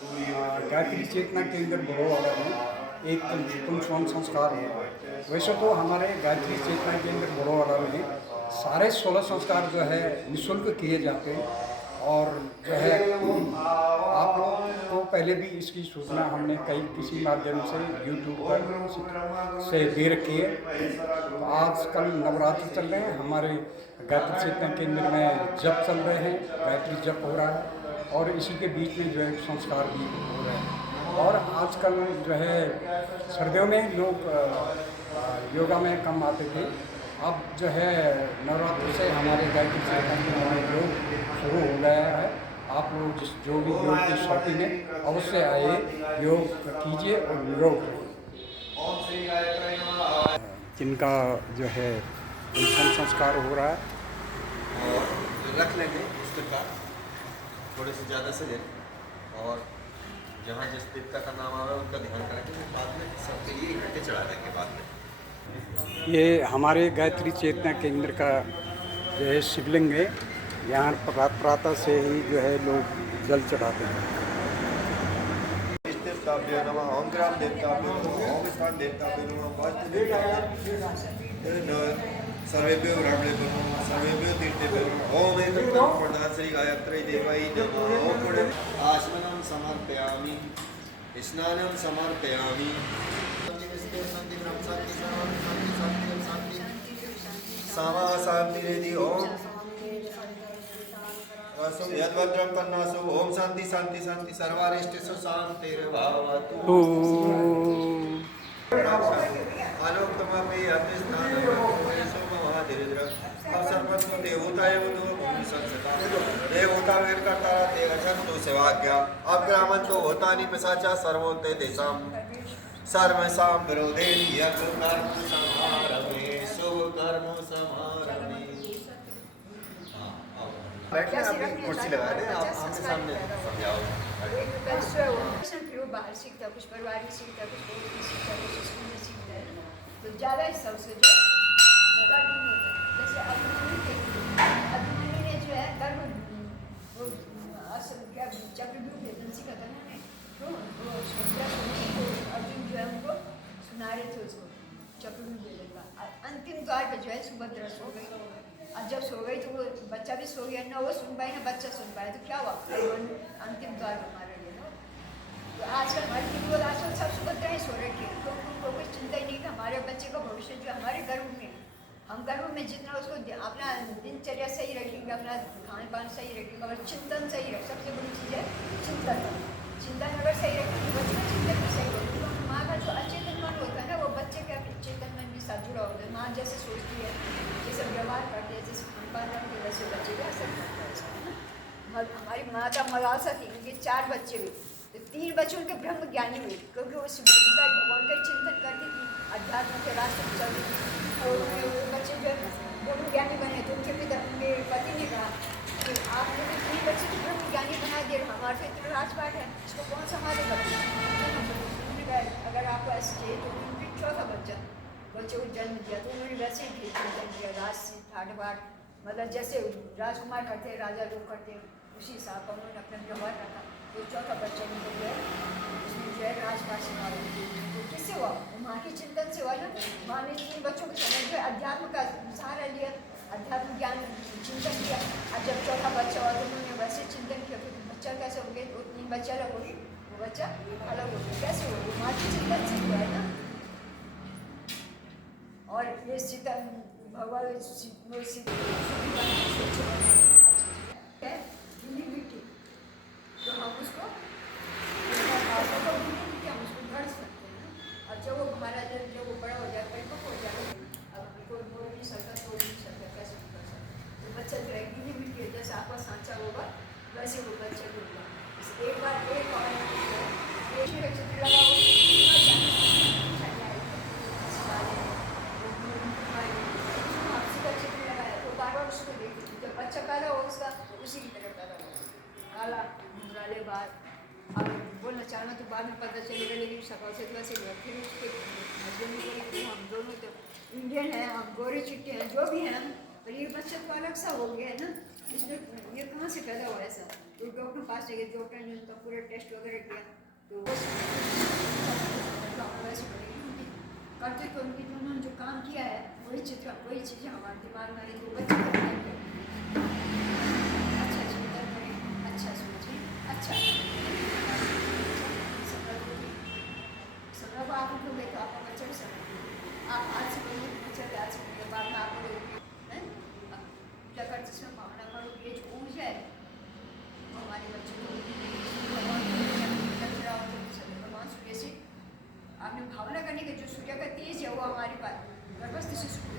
गायत्री चेतना केंद्र बड़ोवाला में एक कुंभस्वन संस्कार हुआ। वैसे तो हमारे गायत्री चेतना केंद्र बड़ोवाला में सारे 16 संस्कार जो है निःशुल्क किए जाते हैं। और जो है आप लोग को पहले भी इसकी सूचना हमने कई किसी माध्यम से यूट्यूब पर से दे रखी है। तो आजकल नवरात्र चल रहे हैं, हमारे गायत्री चेतना केंद्र में जप चल रहे हैं, गायत्री जप हो रहा है और इसी के बीच में जो है संस्कार भी हो रहे हैं। और आजकल जो है सर्दियों में लोग योगा में कम आते थे, अब जो है नवरात्र से हमारे गायत्री चेतना केंद्र में योग शुरू हो गया है। आप लोग जो भी योग की शौकीन है अवश्य आइए, योग कीजिए और निरोग रहिए। जिनका जो है कुंभस्वन संस्कार हो रहा है और रख लेंगे इस प्रकार थोड़े से ज़्यादा से दें, और जहाँ जिस देवता का नाम आवे उनका ध्यान करेंगे, फिर बाद में सबके लिए इकट्ठे चढ़ा देंगे बाद में। ये हमारे गायत्री चेतना केंद्र का जो है शिवलिंग है। यहाँ प्रातः से ही जो है लोग जल चढ़ाते हैं। देवताभ्यो नमः, ओम ग्राम देवताभ्यो नमः, ओम स्थान देवताभ्यो नमः, वास्तु देवताभ्यो नमः, सर्वेभ्यो ब्राह्मणेभ्यो नमः, सर्वेभ्यो तीर्थेभ्यो नमः, ओम एतत् प्रधान श्री गायत्री देवाय नमः। ओम पुणे आचमनं समर्पयामि, स्नानं समर्पयामि। सामा शांतिरेधि ओम यद्भद्रं तन्नासु ओम शांति शांति शांति सर्वारिष्टेषु शान्तिर्भवतु। आलोकतमपि अतिस्नानमेषु महाधीरद्र अवसर्वन्तु देवताय वदो भूमि संसता देवता वेदकर्ता ते गच्छन्तु सेवाज्ञा अग्रामन्तो भूतानि पिशाचा सर्वोते तेषां सर्वेषां विरोधे यत् कर्म समारभे शुभ कर्म समारभे। बैठिए, आपकी कुर्सी लगा दें, आप आमने सामने समझाओ। बाहर सीखता, कुछ परिवार सीखता, कुछ बहुत सीखता, कुछ स्कूल में सीखता है, तो ज़्यादा हिस्सा उससे जो जैसे अभिमन्यु ने जो है गर्भ वो क्या चक्रव्यूह वेदनसी का था ना, तो अर्जुन जो है उनको सुना रहे थे उसको चक्रव्यूह वेदन का। अंतिम द्वार पर जो है सुभद्रा सो गई। अब जब सो गई तो वो बच्चा भी सो गया, ना वो सुन पाए ना बच्चा सुन पाए, तो क्या हुआ अंतिम द्वार हमारे लिए ना। तो आजकल हमारी टीवी आजकल सब सुभद्रा ही सो रखी है, तो उनको कुछ चिंता ही नहीं कि हमारे बच्चे का भविष्य जो हमारे गर्भ में, हम गर्भ में जितना उसको अपना दिनचर्या सही रखेंगे, अपना खान पान सही रखेंगे और चिंतन सही रख, सबसे बड़ी चीज़ है चिंतन। चिंतन अगर सही रखेंगे बच्चे का चिंतन भी सही होगा। तो माँ का जो अचेतन मन होता है ना, वो बच्चे के चेतन मन के साथ जुड़ा होता है। माँ जैसे सोचती है, जैसे व्यवहार करते हैं, जैसे खान पान रखते हैं, वैसे बच्चे का असर करता है इसका, है ना। हमारी माँ का मलासा थी, उनके 4 बच्चे हुए, तो 3 बच्चे उनके ब्रह्म ज्ञानी हुए, क्योंकि उस भगवान का चिंतन करती थी, अध्यात्म के रास्ते पर चलती थी। और वो बच्चे जो ब्रह्म ज्ञानी बने, तो उनके पिता उनके पति ने कहा कि आप लोग 3 बच्चे तो ब्रह्म ज्ञानी बना दिए, हमारे से इतना राजपाट है, इसको कौन संभालेगा। अगर आपको ऐसे चाहिए तो उनके 4था बच्चे को जन्म दिया, तो उन्होंने वैसे ही चिंतन किया, राज से ठाट बाट, मतलब जैसे राजकुमार करते हैं, राजा लोग करते हैं, उसी हिसाब का उन्होंने अपना व्यवहार रखा। तो 4था बच्चा उनको जो है उसमें जो है राजपाट सिखा। तो किससे हुआ? माँ के चिंतन से हुआ ना। माँ ने 3 बच्चों को समझ में अध्यात्म का सहारा लिया, अध्यात्म ज्ञान चिंतन किया। और जब 4था बच्चा हुआ तो उन्होंने वैसे चिंतन किया, क्योंकि बच्चा कैसे हो गए, तो 3 बच्चा अलग हो गए, वो बच्चा अलग हो गया, कैसे हो गया, माँ के चिंतन से हुआ है ना। और ये सीता भगवान तो हम उसको हम उसको गढ़ सकते हैं ना। और जब वो हमारा जब वो बड़ा हो जाए, परिपक्व हो जाए, अब कोई बोल नहीं सकता, तोड़ नहीं सकता, कैसे नहीं कर सकता। तो बच्चा जो है गीली मिट्टी, जैसे आपका सांचा होगा वैसे वो बच्चा होगा। एक बार एक चित्र लगा उसको देखी, जब बच्चा पैदा हो उसका उसी की तरह पैदा हो, काला घुंघराले बाल। अब बोलना चाहना तो बाद में पता चलेगा, लेकिन शक्ल से वैसे फिर उसके हस्बैंड को हम दोनों तो इंडियन हैं, हम गोरे चिट्टे हैं, जो भी हैं, पर ये बच्चा तो अलग सा हो गया है ना। इसमें ये कहाँ से पैदा हुआ ऐसा? तो डॉक्टर के पास गए, डॉक्टर ने उनका पूरा टेस्ट वगैरह किया तो वैसे बनेगी करते तो उनकी उन्होंने जो काम किया है वही चीज़ें हमारे दिमाग में आई तो बच्चे बनाएंगे अच्छा चिंतन करें, अच्छा सोचें, अच्छा सब आप लोग तो आपका बच्चा भी सब आप आज से बोलिए बच्चा आज से बोलिए बाद में आप बोलोगे क्या करते इसमें भावना करो ये जो ऊर्जा है हमारे बच्चों को भगवान सूर्य से आपने भावना करने के जो सूर्य का तेज है वो हमारे पास गर्भस्थ से शुरू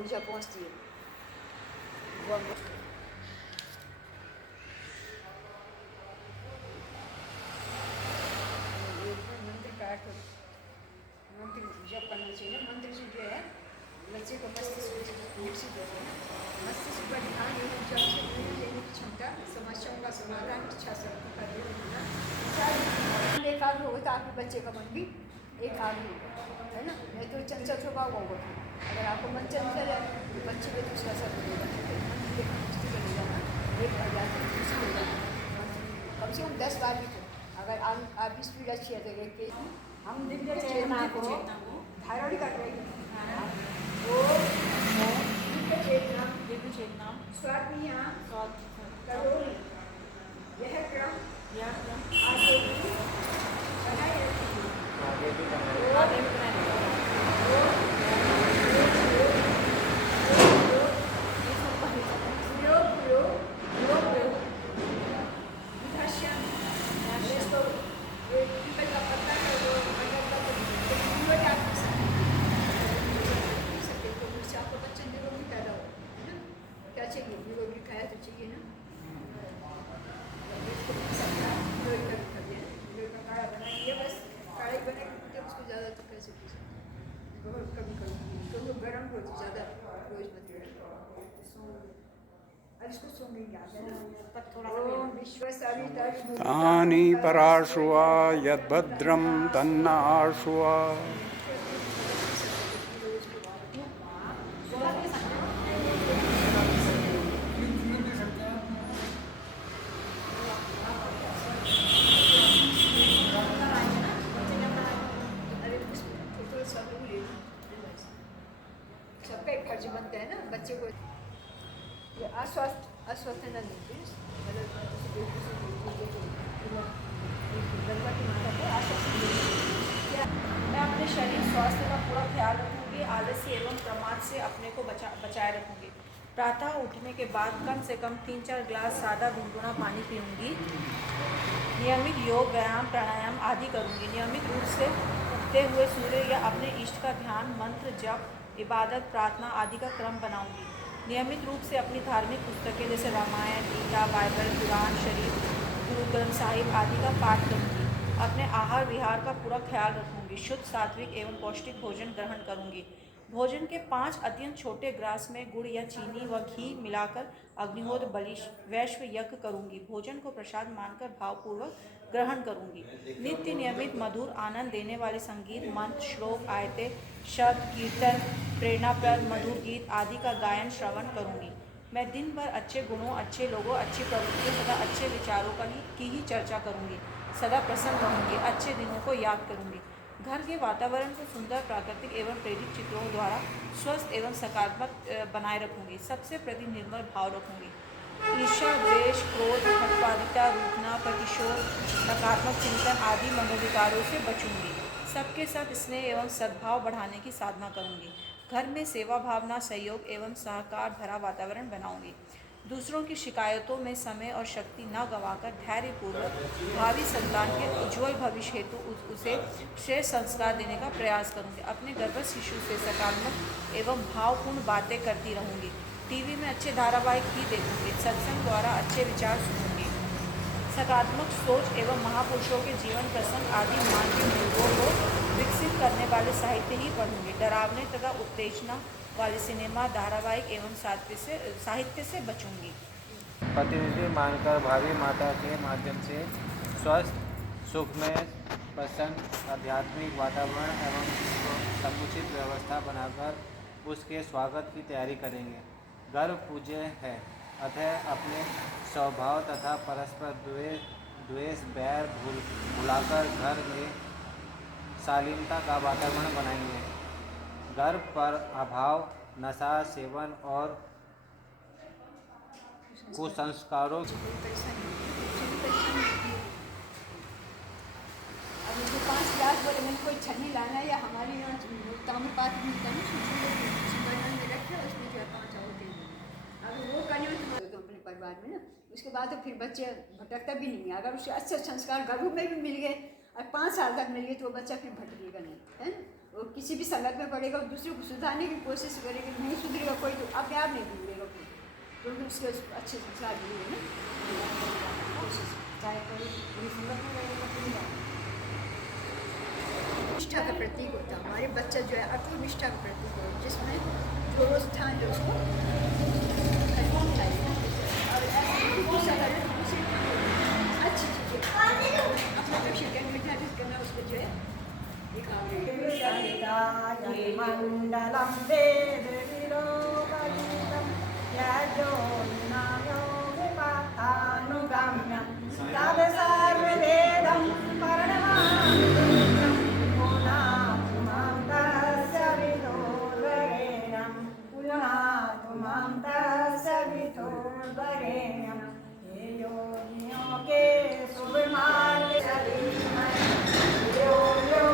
ऊर्जा पहुँचती है वो मंत्र का मंत्र जप करना चाहिए। मंत्र से जो है बच्चे को मस्तिष्क विकसित होते हैं, मस्तिष्क पर ध्यान एवं जप से निर्णय लेने की क्षमता, समस्याओं का समाधान, इच्छा शक्ति का योग होना, एकाग्र होगा तो आपके बच्चे का मन भी एकाग्र होगा, है ना। नहीं तो चंचल स्वभाव होगा, अगर आपको मन चंचल है तो बच्चे पे दूसरा असर होगा, एक बार जाकर दूसरी होगा, कम से कम 10 बार भी तो अगर आपकी स्पीड अच्छी है तो एक के हम दिव्य चेतना को धारण कर रहे हैं दिव्य चेतना स्वात्मिया करोड़ि यह क्रम आगे भी बनाए तानि पराशुवा यद्भद्रं तन्न आशुवा सबका एक फर्ज बनता है ना बच्चे को अस्वस्थ न मैं अपने शरीर स्वास्थ्य का पूरा ख्याल रखूंगी, आलस्य एवं प्रमाद से अपने को बचाए रखूंगी। प्रातः उठने के बाद कम से कम 3-4 ग्लास सादा गुनगुना पानी पीऊंगी। नियमित योग व्यायाम प्राणायाम आदि करूंगी। नियमित रूप से उगते हुए सूर्य या अपने इष्ट का ध्यान मंत्र जप इबादत प्रार्थना आदि का क्रम बनाऊंगी। नियमित रूप से अपनी धार्मिक पुस्तकें जैसे रामायण गीता बाइबल कुरान शरीफ गुरु ग्रंथ साहिब आदि का पाठ करूंगी। अपने आहार विहार का पूरा ख्याल रखूंगी। शुद्ध सात्विक एवं पौष्टिक भोजन ग्रहण करूंगी। भोजन के 5 अत्यंत छोटे ग्रास में गुड़ या चीनी व घी मिलाकर अग्निहोत्र बलि वैश्व यज्ञ करूंगी। भोजन को प्रसाद मानकर भावपूर्वक ग्रहण करूंगी। नित्य नियमित मधुर आनंद देने वाले संगीत मंत्र श्लोक आयते शब्द कीर्तन प्रेरणाप्रद मधुर गीत आदि का गायन श्रवण करूंगी। मैं दिन भर अच्छे गुणों अच्छे लोगों अच्छी प्रवृत्तियों तथा अच्छे विचारों की ही चर्चा करूंगी। सदा प्रसन्न रहूंगी। अच्छे दिनों को याद करूंगी। घर के वातावरण को सुंदर प्राकृतिक एवं प्रेरित चित्रों द्वारा स्वस्थ एवं सकारात्मक बनाए रखूंगी। सबसे प्रति निर्मल भाव रखूंगी। ईर्ष्या द्वेष क्रोध पक्षपातिता रूठना प्रतिशोध नकारात्मक चिंतन आदि मनोविकारों से बचूंगी। सबके साथ स्नेह एवं सद्भाव बढ़ाने की साधना करूंगी। घर में सेवा भावना सहयोग एवं सहकार भरा वातावरण बनाऊंगी। दूसरों की शिकायतों में समय और शक्ति न गंवाकर धैर्यपूर्वक भावी संतान के उज्जवल भविष्य हेतु उसे श्रेष्ठ संस्कार देने का प्रयास करूंगी। अपने गर्भस्थ शिशु से सकारात्मक एवं भावपूर्ण बातें करती रहूंगी। टीवी में अच्छे धारावाहिक ही देखूंगी। सत्संग द्वारा अच्छे विचार सुनूंगी। सकारात्मक सोच एवं महापुरुषों के जीवन प्रसंग आदि मानवीय मूल्यों को विकसित करने वाले साहित्य ही पढ़ूंगी। डरावने तथा उत्तेजना वाले सिनेमा धारावाहिक एवं साहित्य से बचूंगी। प्रतिनिधि मानकर भावी माता के माध्यम से स्वस्थ सुखमय प्रसन्न आध्यात्मिक वातावरण एवं समुचित व्यवस्था बनाकर उसके स्वागत की तैयारी करेंगे। गर्भ पूज्य है। अतः अपने स्वभाव तथा परस्पर द्वेष बैर भुलाकर घर में शालीनता का वातावरण बनाएंगे। गर्भ पर अभाव, नशा सेवन और कुसंस्कारों अब जो 5 गिलास बोले मैंने कोई छन्नी लाना है या हमारे यहाँ ताम्रपात्र मिलता है बर्तन में रखे उसमें जो है 5 और दे देंगे। अगर वो करने में तो अपने परिवार में ना उसके बाद तो फिर बच्चे भटकता भी नहीं है। अगर उसके अच्छे संस्कार गर्भ में भी मिल गए और 5 साल तक मिल गए तो वो बच्चा फिर भटकेगा नहीं, है ना। वो किसी भी संगत में पड़ेगा, दूसरे को सुधारने की कोशिश करेगा, नहीं सुधरेगा कोई तो अपने आप नहीं बिगड़ेगा फिर, क्योंकि उसके अच्छे संस्कार मिले ना कोशिश, चाहे कोई बुरी संगत में रहेगा तो नहीं। निष्ठा का प्रतीक होता है हमारे बच्चा जो है अटूट निष्ठा का प्रतीक हो, जिसमें जो स्थान जो उसको खरीदना चाहिए और ऐसा अच्छी चीज़ें अपना जो शिक्षण निर्धारित करना उसको जो है मंडलम वेद विलोकयितं याजो नायो विपातानुगम्यं तद सर्ववेदं परमानन्दं पुनातु मां तस्य विदुर्वरेण्यं पुनातु मां तस्य विदुर्वरेण्यं ये योगियों के शुभ मार्ग सलीमय यो यो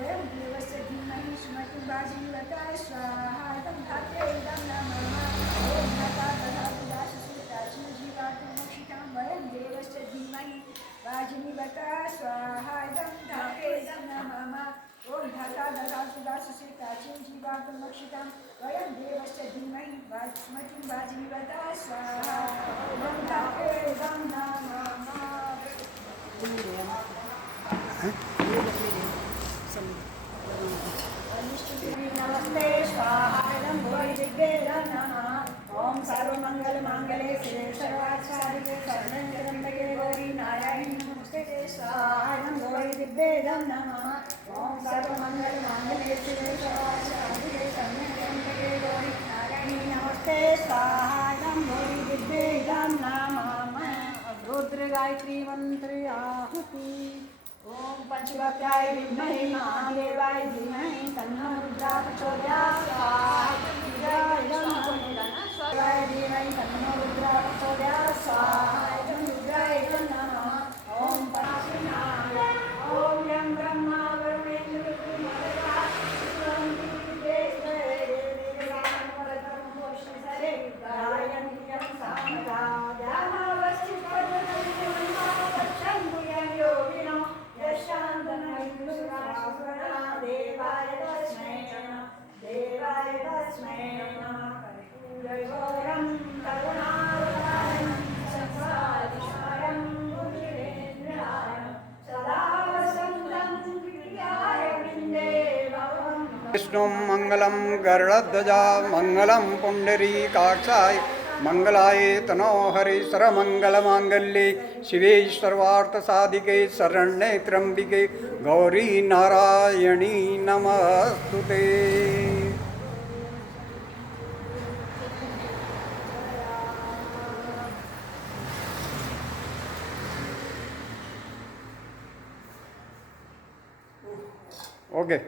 वयं देवस्य धीमहि सुमतिं वाजिनीवताय स्वाहा इदं धात्रे इदं नमः ॐ भता दधातु दासुषे प्राचीन जीवातुं मोक्षितां वयं देवस्य धीमहि वाजिनीवताय स्वाहा इदं धात्रे इदं नमः ॐ भता दधातु दासुषे प्राचीन जीवातुं मोक्षितां वयं देवस्य धीमहि सुमतिं वाजिनीवताय स्वाहा इदं धात्रे इदं नमः। नमस्ते स्वाहा इदं भूरिदिग्वेदं नमः ॐ सर्वमङ्गलमाङ्गल्ये शिवे सर्वार्थसाधिके शरण्ये गौरी नारायणी नमस्ते स्वाहा इदं भूरिदिग्वेदं नमः ॐ सर्वमङ्गलमाङ्गल्ये शिवे सर्वार्थसाधिके शरण्ये गौरी नारायणी नमस्ते स्वाहा इदं भूरिदिग्वेदं नमः। रुद्र गायत्री मंत्र आहुति ओम पंचवक्याय विद्महे महादेवाय धीमहि तन्नो रुद्रः प्रचोदयात् स्वाहा धीमहि तन्नो रुद्रः प्रचोदयात् स्वाहा रुद्राय नमः। ओम पराशरनाय ओम यं ब्रह्मा वरुणेन्द्र विष्णु मंगलम गरुड़ध्वजा मंगलम पुंडरीकाक्षाय मंगलाय तनो हरि सर्वमंगल मांगल्ये शिवे सर्वार्थ साधिके शरण्ये त्र्यंबिके गौरी नारायणी नमस्तुते। ओके